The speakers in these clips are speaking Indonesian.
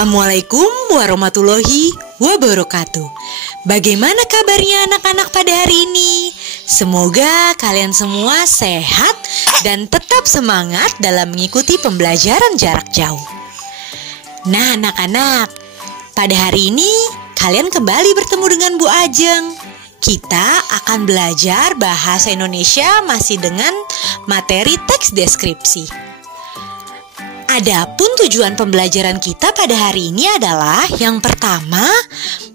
Assalamualaikum warahmatullahi wabarakatuh. Bagaimana kabarnya anak-anak pada hari ini? Semoga kalian semua sehat dan tetap semangat dalam mengikuti pembelajaran jarak jauh. Nah anak-anak, pada hari ini kalian kembali bertemu dengan Bu Ajeng. Kita akan belajar bahasa Indonesia masih dengan materi teks deskripsi. Adapun tujuan pembelajaran kita pada hari ini adalah yang pertama,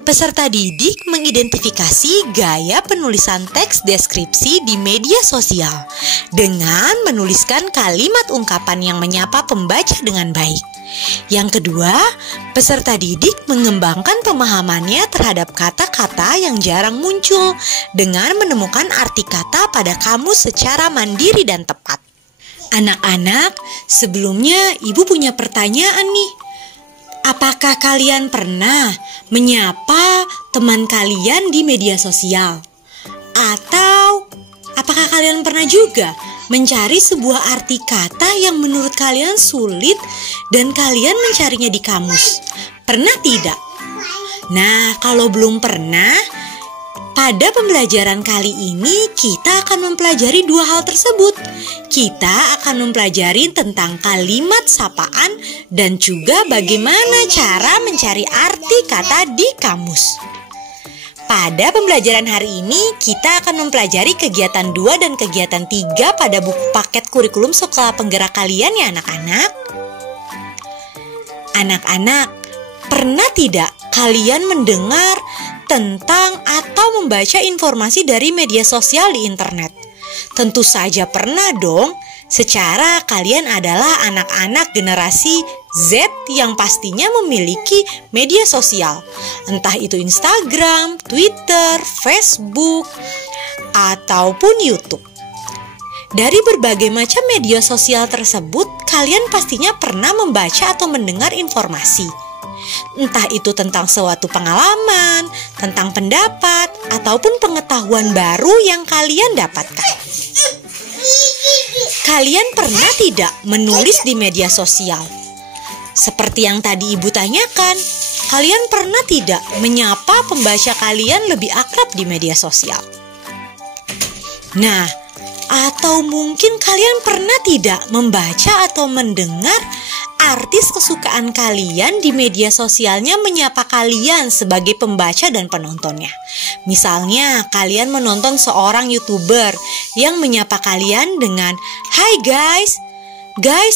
peserta didik mengidentifikasi gaya penulisan teks deskripsi di media sosial dengan menuliskan kalimat ungkapan yang menyapa pembaca dengan baik. Yang kedua, peserta didik mengembangkan pemahamannya terhadap kata-kata yang jarang muncul dengan menemukan arti kata pada kamus secara mandiri dan tepat. Anak-anak, sebelumnya Ibu punya pertanyaan nih. Apakah kalian pernah menyapa teman kalian di media sosial? Atau apakah kalian pernah juga mencari sebuah arti kata yang menurut kalian sulit dan kalian mencarinya di kamus? Pernah tidak? Nah, kalau belum pernah, pada pembelajaran kali ini kita akan mempelajari dua hal tersebut. Kita akan mempelajari tentang kalimat sapaan dan juga bagaimana cara mencari arti kata di kamus. Pada pembelajaran hari ini kita akan mempelajari kegiatan 2 dan kegiatan 3 pada buku paket kurikulum sekolah penggerak kalian ya anak-anak. Anak-anak, pernah tidak kalian mendengar tentang atau membaca informasi dari media sosial di internet? Tentu saja pernah dong. Secara kalian adalah anak-anak generasi Z yang pastinya memiliki media sosial. Entah itu Instagram, Twitter, Facebook, ataupun YouTube. Dari berbagai macam media sosial tersebut, kalian pastinya pernah membaca atau mendengar informasi. Entah itu tentang suatu pengalaman, tentang pendapat, ataupun pengetahuan baru yang kalian dapatkan. Kalian pernah tidak menulis di media sosial? Seperti yang tadi Ibu tanyakan, kalian pernah tidak menyapa pembaca kalian lebih akrab di media sosial? Nah, atau mungkin kalian pernah tidak membaca atau mendengar artis kesukaan kalian di media sosialnya menyapa kalian sebagai pembaca dan penontonnya. Misalnya, kalian menonton seorang YouTuber yang menyapa kalian dengan, "Hai guys,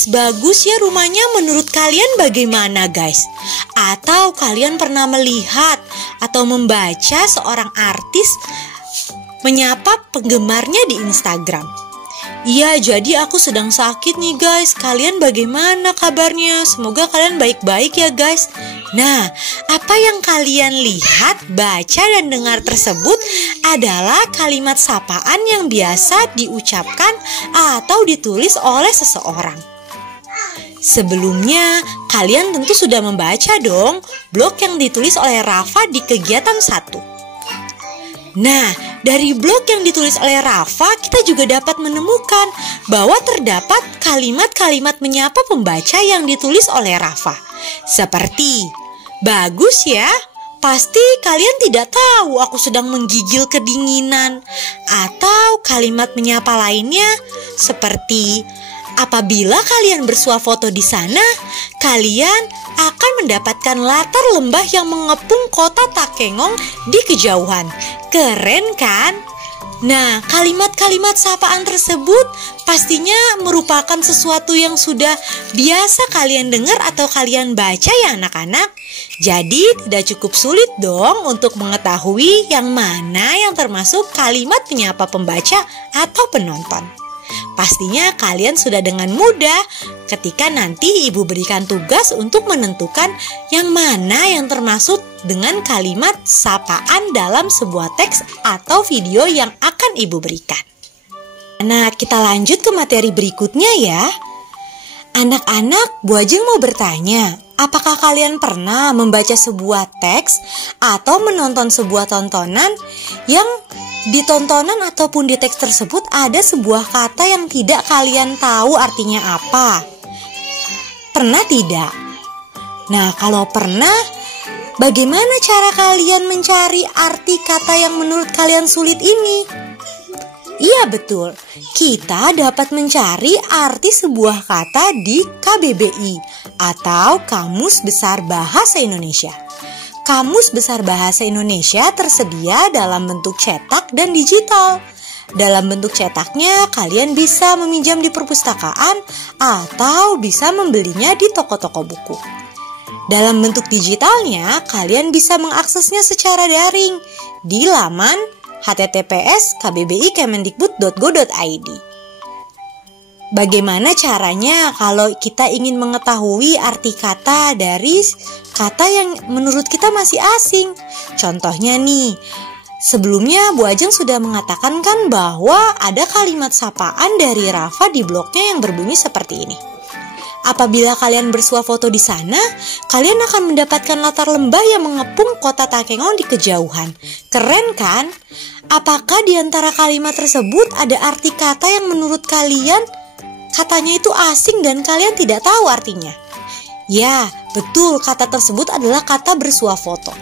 bagus ya rumahnya, menurut kalian bagaimana guys?" Atau kalian pernah melihat atau membaca seorang artis menyapa penggemarnya di Instagram. "Iya, jadi aku sedang sakit nih guys, kalian bagaimana kabarnya? Semoga kalian baik-baik ya guys." Nah, apa yang kalian lihat, baca, dan dengar tersebut adalah kalimat sapaan yang biasa diucapkan atau ditulis oleh seseorang. Sebelumnya, kalian tentu sudah membaca dong blog yang ditulis oleh Rafa di kegiatan 1. Nah, dari blog yang ditulis oleh Rafa, kita juga dapat menemukan bahwa terdapat kalimat-kalimat menyapa pembaca yang ditulis oleh Rafa. Seperti, "Bagus ya, pasti kalian tidak tahu aku sedang menggigil kedinginan." Atau kalimat menyapa lainnya seperti, "Apabila kalian bersuah foto di sana, kalian akan mendapatkan latar lembah yang mengepung kota Takengong di kejauhan." Keren kan? Nah, kalimat-kalimat sapaan tersebut pastinya merupakan sesuatu yang sudah biasa kalian dengar atau kalian baca ya anak-anak. Jadi tidak cukup sulit dong untuk mengetahui yang mana yang termasuk kalimat menyapa pembaca atau penonton. Pastinya kalian sudah dengan mudah ketika nanti Ibu berikan tugas untuk menentukan yang mana yang termasuk dengan kalimat sapaan dalam sebuah teks atau video yang akan Ibu berikan. Nah, kita lanjut ke materi berikutnya ya. Anak-anak, Bu Ajeng mau bertanya, apakah kalian pernah membaca sebuah teks atau menonton sebuah tontonan yang di tontonan ataupun di teks tersebut ada sebuah kata yang tidak kalian tahu artinya apa? Pernah tidak? Nah, kalau pernah, bagaimana cara kalian mencari arti kata yang menurut kalian sulit ini? Iya betul, kita dapat mencari arti sebuah kata di KBBI atau Kamus Besar Bahasa Indonesia. Kamus Besar Bahasa Indonesia tersedia dalam bentuk cetak dan digital. Dalam bentuk cetaknya, kalian bisa meminjam di perpustakaan atau bisa membelinya di toko-toko buku. Dalam bentuk digitalnya, kalian bisa mengaksesnya secara daring di laman https://kbbi.kemendikbud.go.id. Bagaimana caranya kalau kita ingin mengetahui arti kata dari kata yang menurut kita masih asing? Contohnya nih, sebelumnya Bu Ajeng sudah mengatakan kan bahwa ada kalimat sapaan dari Rafa di blognya yang berbunyi seperti ini. Apabila kalian bersuah foto di sana, kalian akan mendapatkan latar lembah yang mengepung kota Takengon di kejauhan. Keren kan? Apakah di antara kalimat tersebut ada arti kata yang menurut kalian katanya itu asing dan kalian tidak tahu artinya? Ya, betul, kata tersebut adalah kata bersuah foto.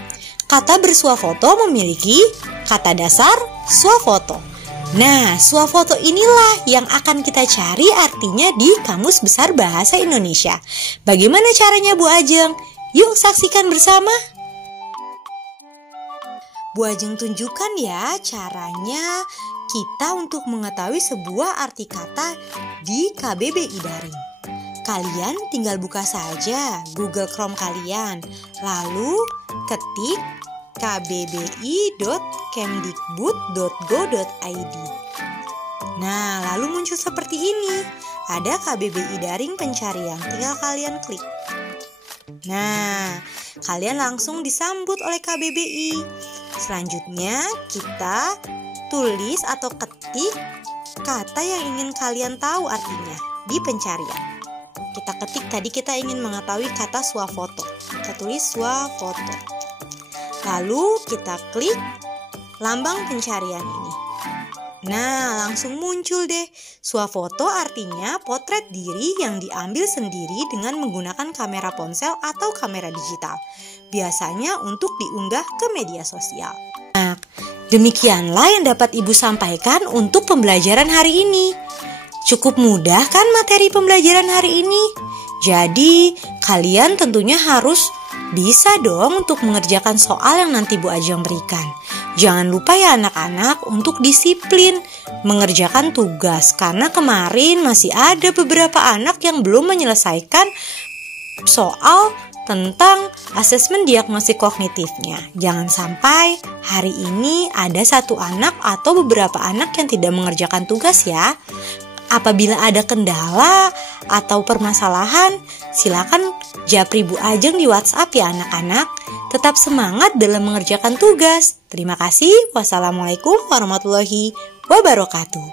Kata bersuah foto memiliki kata dasar swafoto. Nah, swafoto inilah yang akan kita cari artinya di Kamus Besar Bahasa Indonesia. Bagaimana caranya Bu Ajeng? Yuk saksikan bersama. Bu Ajeng tunjukkan ya caranya kita untuk mengetahui sebuah arti kata di KBBI Daring. Kalian tinggal buka saja Google Chrome kalian, lalu ketik kbbi.kemdikbud.go.id. Nah, lalu muncul seperti ini. Ada KBBI Daring pencarian, tinggal kalian klik. Nah, kalian langsung disambut oleh KBBI. Selanjutnya, kita tulis atau ketik kata yang ingin kalian tahu artinya di pencarian. Kita ketik tadi kita ingin mengetahui kata swafoto. Kita tulis swafoto. Lalu kita klik lambang pencarian ini. Nah, langsung muncul deh. Swafoto artinya potret diri yang diambil sendiri dengan menggunakan kamera ponsel atau kamera digital. Biasanya untuk diunggah ke media sosial. Nah, demikianlah yang dapat Ibu sampaikan untuk pembelajaran hari ini. Cukup mudah kan materi pembelajaran hari ini? Jadi, kalian tentunya harus bisa dong untuk mengerjakan soal yang nanti Bu Ajeng berikan. Jangan lupa ya anak-anak untuk disiplin mengerjakan tugas. Karena kemarin masih ada beberapa anak yang belum menyelesaikan soal tentang asesmen diagnosis kognitifnya. Jangan sampai hari ini ada satu anak atau beberapa anak yang tidak mengerjakan tugas ya. Apabila ada kendala atau permasalahan, silakan japri Bu Ajeng di WhatsApp ya anak-anak. Tetap semangat dalam mengerjakan tugas. Terima kasih. Wassalamualaikum warahmatullahi wabarakatuh.